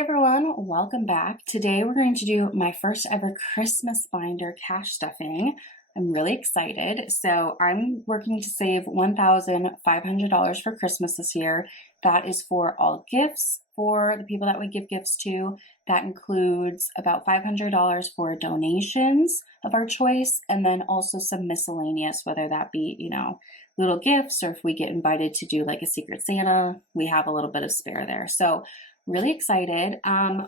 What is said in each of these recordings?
everyone, welcome back. Today we're going to do my first ever Christmas binder cash stuffing. I'm really excited. So I'm working to save $1,500 for Christmas this year. That is for all gifts for the people that we give gifts to. That includes about $500 for donations of our choice, and then also some miscellaneous, whether that be, little gifts, or if we get invited to do like a Secret Santa, we have a little bit of spare there. So really excited.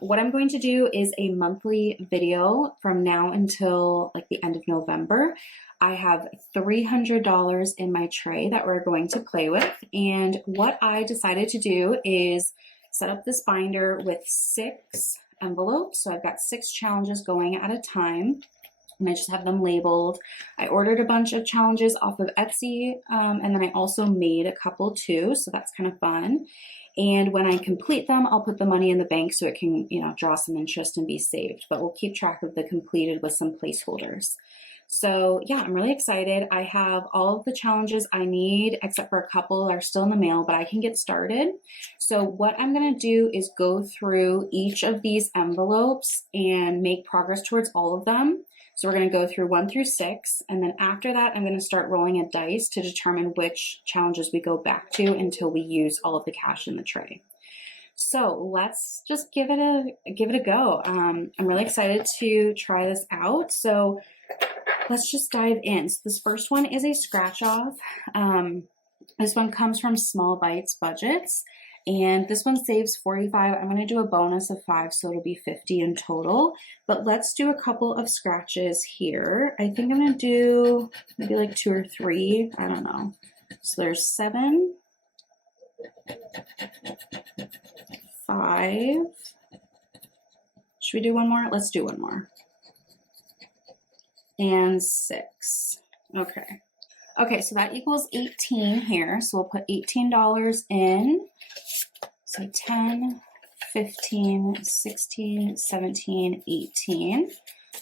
What I'm going to do is a monthly video from now until like the end of November. I have $300 in my tray that we're going to play with. And what I decided to do is set up this binder with 6 envelopes. So I've got 6 challenges going at a time. And I just have them labeled. I ordered a bunch of challenges off of Etsy, and then I also made a couple too, so that's kind of fun. And when I complete them, I'll put the money in the bank so it can, draw some interest and be saved. But we'll keep track of the completed with some placeholders. So yeah, I'm really excited. I have all of the challenges I need, except for a couple are still in the mail, but I can get started. So what I'm gonna do is go through each of these envelopes and make progress towards all of them. So we're going to go through 1 through 6, and then after that, I'm going to start rolling a dice to determine which challenges we go back to until we use all of the cash in the tray. So let's just give it a go. I'm really excited to try this out. So let's just dive in. So this first one is a scratch off. This one comes from Small Bites Budgets. And this one saves 45. I'm going to do a bonus of 5, so it'll be 50 in total. But let's do a couple of scratches here. I think I'm going to do maybe like 2 or 3. I don't know. So there's 7, 5. Should we do one more? Let's do one more. And 6. Okay. Okay, so that equals 18 here. So we'll put $18 in. So 10, 15, 16, 17, 18.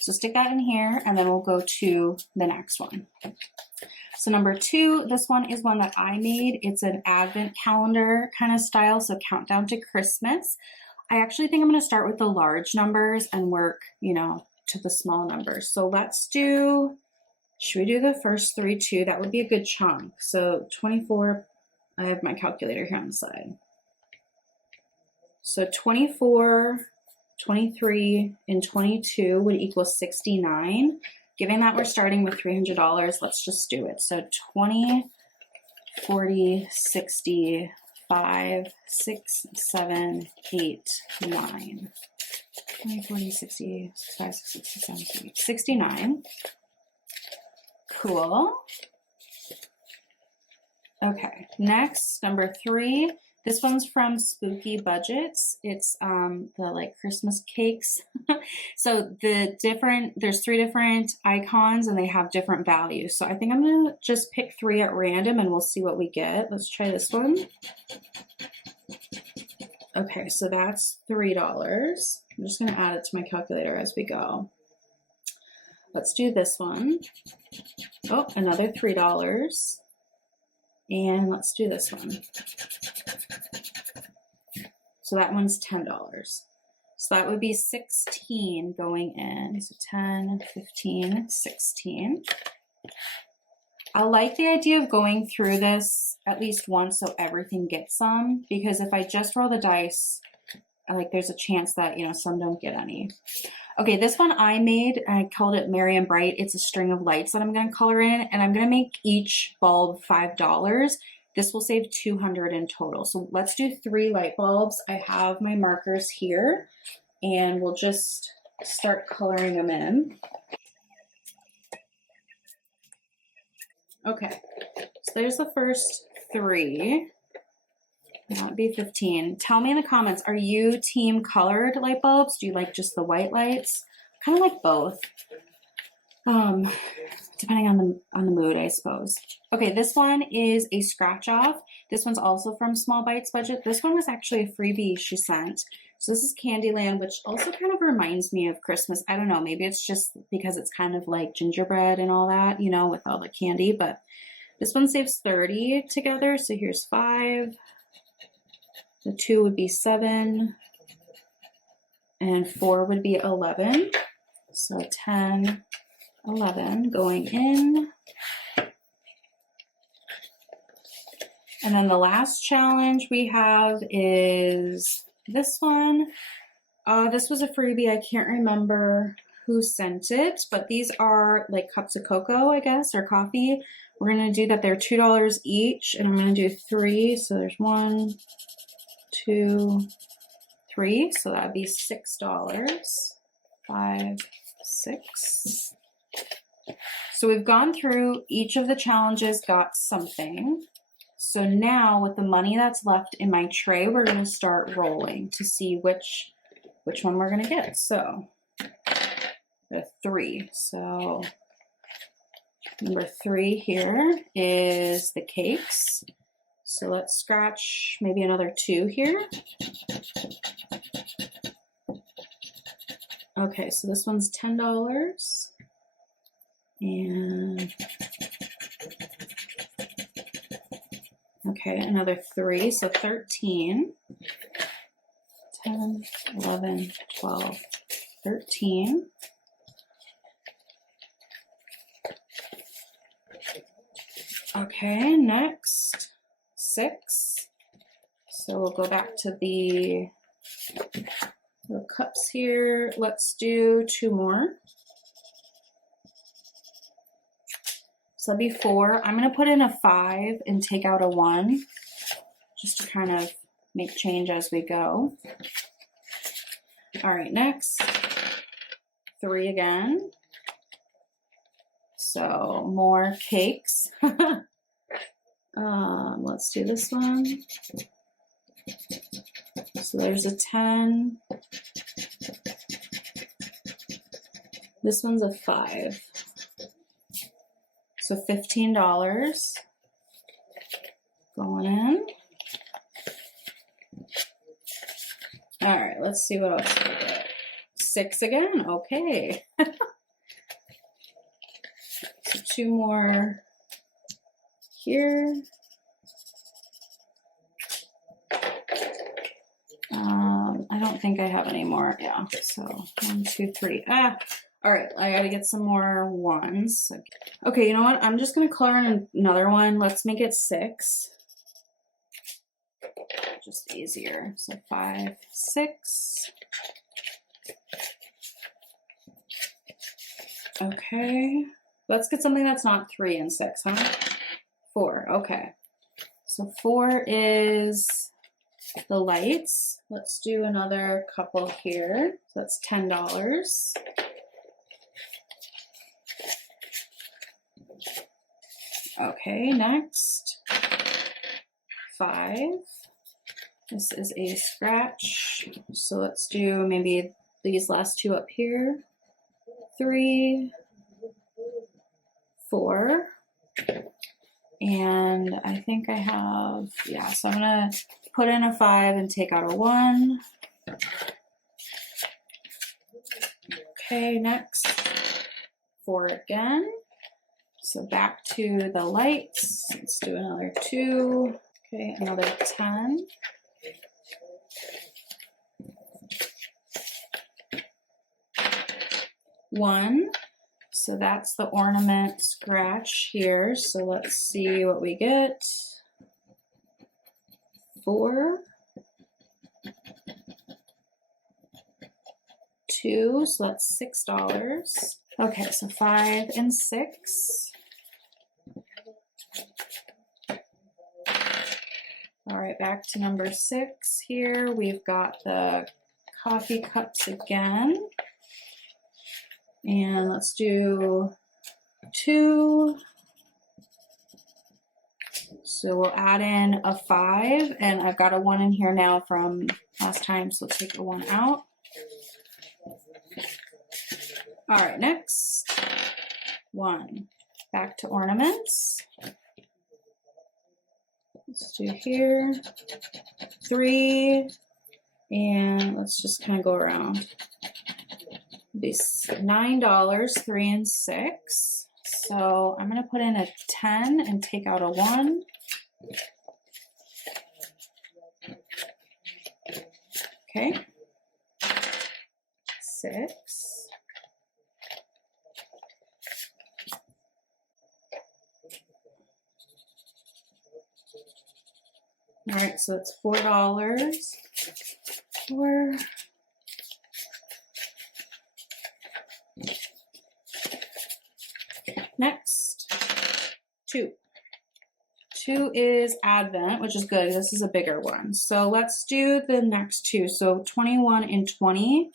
So stick that in here, and then we'll go to the next one. So number 2, this one is one that I made. It's an advent calendar kind of style, so countdown to Christmas. I actually think I'm going to start with the large numbers and work, to the small numbers. So let's do, should we do the first 3 too? That would be a good chunk. So 24, I have my calculator here on the side. So 24, 23, and 22 would equal 69. Given that we're starting with $300, let's just do it. So 20, 40, 60, 5, 6, 7, 8, 9. 20, 40, 60, 65, 66, 67, 69. Cool. Okay, next, number 3. This one's from Spooky Budgets. It's the like Christmas cakes. So there's 3 different icons and they have different values. So I think I'm gonna just pick 3 at random and we'll see what we get. Let's try this one. Okay, so that's $3. I'm just gonna add it to my calculator as we go. Let's do this one. Oh, another $3. And let's do this one. So that one's $10. So that would be 16 going in. So 10, 15, 16. I like the idea of going through this at least once so everything gets some, because if I just roll the dice, there's a chance that, some don't get any. Okay, this one I made, I called it Merry and Bright. It's a string of lights that I'm going to color in, and I'm going to make each bulb $5. This will save $200 in total. So let's do 3 light bulbs. I have my markers here, and we'll just start coloring them in. Okay, so there's the first 3. That would be 15. Tell me in the comments, are you team colored light bulbs? Do you like just the white lights? Kind of like both. Depending on the mood, I suppose. Okay, this one is a scratch off. This one's also from Small Bites Budget. This one was actually a freebie she sent. So this is Candyland, which also kind of reminds me of Christmas. I don't know, maybe it's just because it's kind of like gingerbread and all that, with all the candy, but this one saves 30 together. So here's 5. The 2 would be 7, and 4 would be 11. So 10, 11 going in. And then the last challenge we have is this one. This was a freebie. I can't remember who sent it, but these are like cups of cocoa, I guess, or coffee. We're going to do that. They're $2 each, and I'm going to do 3. So there's 1, 2, 3. So that'd be $6. 5, 6. So we've gone through each of the challenges, got something. So now with the money that's left in my tray, we're going to start rolling to see which one we're going to get. So the 3. So number 3 here is the cakes. So let's scratch maybe another 2 here. Okay, so this one's $10. And okay, another 3, so 13. 10, 11, 12, 13. Okay, next, 6. So we'll go back to the little cups here. Let's do 2 more. So that'll be 4. I'm going to put in a 5 and take out a 1 just to kind of make change as we go. All right, next, 3 again. So more cakes. Let's do this one. So there's a 10. This one's a 5. So $15 going in. All right, let's see what else we get. 6 again, okay. So 2 more here. I don't think I have any more. Yeah, so 1, 2, 3. All right, I gotta get some more 1s. Okay, you know what? I'm just gonna color in another one. Let's make it 6. Just easier. So 5, 6. Okay, let's get something that's not 3 and 6, huh? 4, okay. So 4 is the lights. Let's do another couple here. So that's $10. Okay, next, 5. This is a scratch. So let's do maybe these last 2 up here. 3, 4. And I think I have, yeah, so I'm gonna put in a 5 and take out a 1. Okay, next, 4 again. So back to the lights. Let's do another 2. Okay, another 10. One. So that's the ornament scratch here. So let's see what we get. 4. 2. So that's $6. Okay, so 5 and 6. All right, back to number 6 here. We've got the coffee cups again. And let's do 2. So we'll add in a 5, and I've got a 1 in here now from last time, so let's take the 1 out. All right, next, 1. Back to ornaments. Let's do here, 3, and let's just kind of go around. These $9, 3 and 6. So I'm going to put in a 10 and take out a 1. Okay. 6. All right, so it's $4. 4. Next, 2. 2 is Advent, which is good. This is a bigger one. So let's do the next 2. So 21 and 20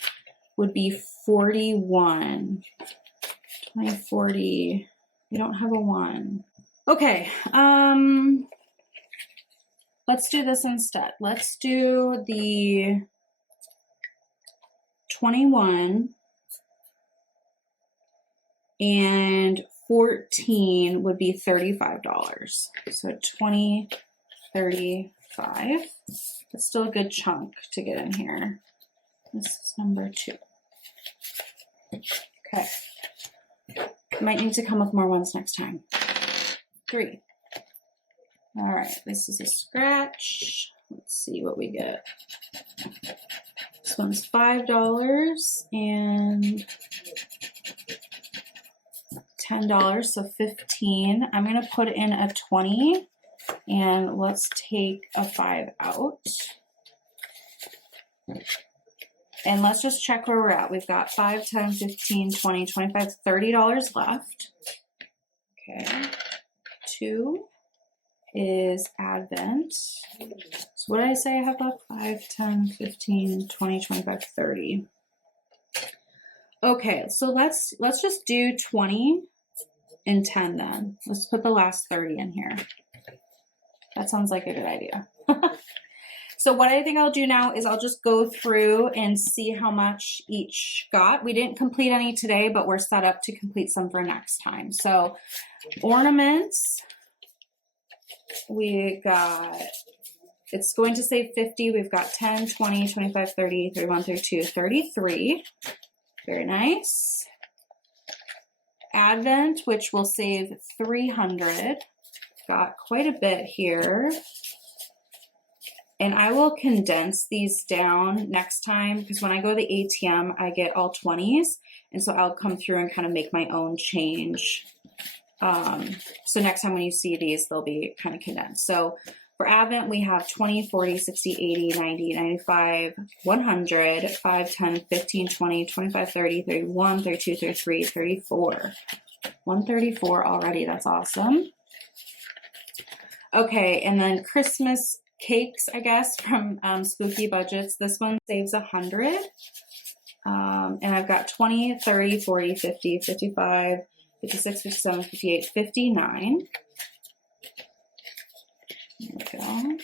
would be 41. 20, 40. You don't have a 1. Okay, let's do this instead. Let's do the 21 and 14 would be $35. So 20, 35. That's still a good chunk to get in here. This is number 2. Okay. Might need to come with more ones next time. 3. All right, this is a scratch. Let's see what we get. This one's $5 and $10, so 15. I'm gonna put in a 20 and let's take a 5 out. And let's just check where we're at. We've got 5, 10, 15, 20, 25, $30 left. Okay, 2 is Advent. So what did I say I have left? 5, 10, 15, 20, 25, 30. Okay, so let's just do 20 and 10 then. Let's put the last 30 in here. That sounds like a good idea. So what I think I'll do now is I'll just go through and see how much each got. We didn't complete any today, but we're set up to complete some for next time. So ornaments, we got, it's going to say 50. We've got 10, 20, 25, 30, 31, 32, 33. Very nice. Advent, which will save 300. Got quite a bit here. And I will condense these down next time because when I go to the ATM, I get all 20s. And so I'll come through and kind of make my own change. So next time when you see these, they'll be kind of condensed. So for Advent, we have 20, 40, 60, 80, 90, 95, 100, 5, 10, 15, 20, 25, 30, 31, 32, 33, 34. 134 already. That's awesome. Okay, and then Christmas cakes, I guess, from Spooky Budgets. This one saves 100. And I've got 20, 30, 40, 50, 55, 56, 57, 58, 59. There we go.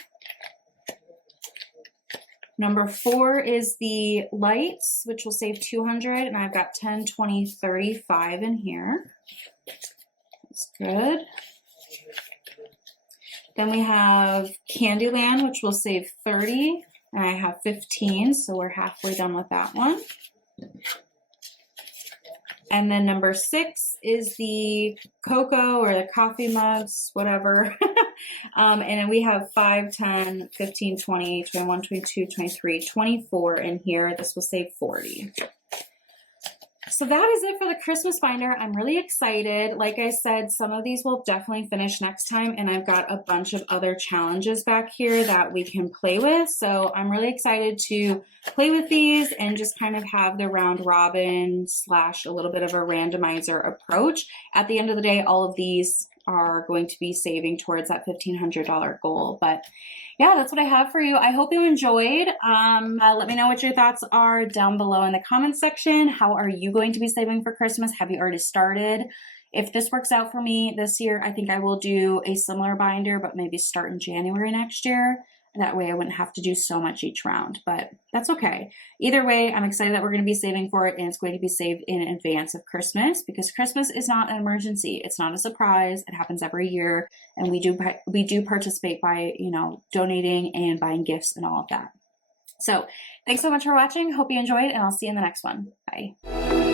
Number 4 is the lights, which will save 200, and I've got 10, 20, 35 in here. That's good. Then we have Candyland, which will save 30, and I have 15, so we're halfway done with that one. And then number 6 is the cocoa or the coffee mugs, whatever. And then we have 5, 10, 15, 20, 21, 22, 23, 24 in here. This will save 40. So that is it for the Christmas binder. I'm really excited. Like I said, some of these will definitely finish next time, and I've got a bunch of other challenges back here that we can play with. So I'm really excited to play with these and just kind of have the round robin / a little bit of a randomizer approach. At the end of the day, all of these are going to be saving towards that $1,500 goal. But yeah, that's what I have for you. I hope you enjoyed. Let me know what your thoughts are down below in the comments section. How are you going to be saving for Christmas? Have you already started? If this works out for me this year, I think I will do a similar binder, but maybe start in January next year. That way I wouldn't have to do so much each round, but that's okay. Either way, I'm excited that we're going to be saving for it, and it's going to be saved in advance of Christmas because Christmas is not an emergency. It's not a surprise. It happens every year, and we do participate by, donating and buying gifts and all of that. So thanks so much for watching. Hope you enjoyed, and I'll see you in the next one. Bye.